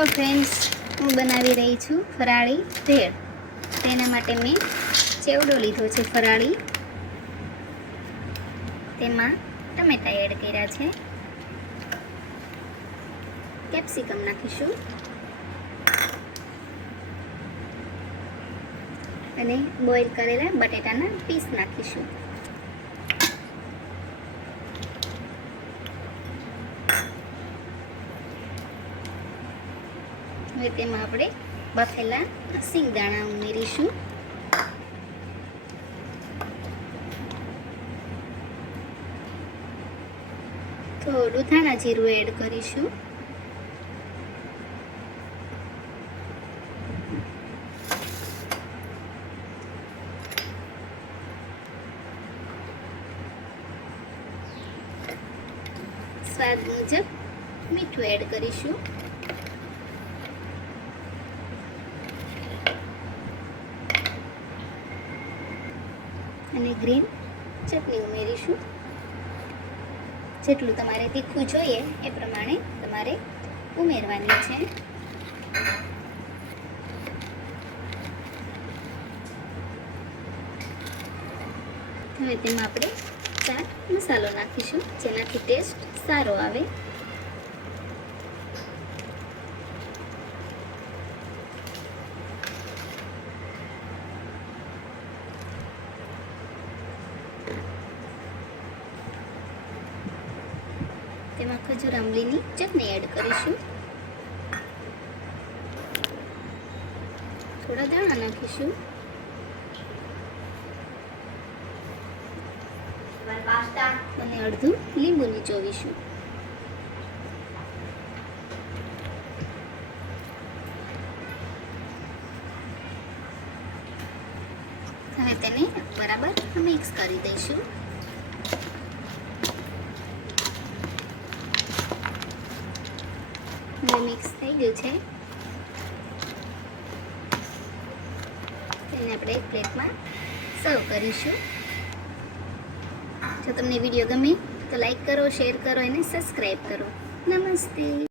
Hello friends, હું બનાવી રહી છું ફરાળી ભેળ. તેના માટે મેં ચેવડો લીધો છે ફરાળી. તેમાં ટમેટા એડ કર્યા છે, કેપ્સિકમ નાખીશું અને બોઇલ કરેલા બટેટાના પીસ નાખીશું. હવે તેમાં આપણે બફેલા સિંગદાણા ઉમેરીશું. થોડું ધાણા જીરું એડ કરીશું. સ્વાદ મુજબ મીઠું એડ કરીશું. અને ગ્રીન ચટણી ઉમેરીશું. જેટલું તમારે તીખું જોઈએ એ પ્રમાણે તમારે ઉમેરવાની છે. હવે તેમાં આપણે ચાટ મસાલો નાખીશું, જેનાથી ટેસ્ટ સારો આવે. તેમાં ખજૂર આંબલીની ચટણી એડ કરીશું. થોડા દાણા નાખીશું. અને અડધું લીંબુ નીચોવીશું. હવે તેને બરાબર મિક્સ કરી દઈશું. મિક્સ થઈ ગયું છે. તેને આપણે એક પ્લેટમાં સર્વ કરીશું. જો તમને વિડીયો ગમે તો લાઈક કરો, શેર કરો અને સબસ્ક્રાઈબ કરો. નમસ્તે.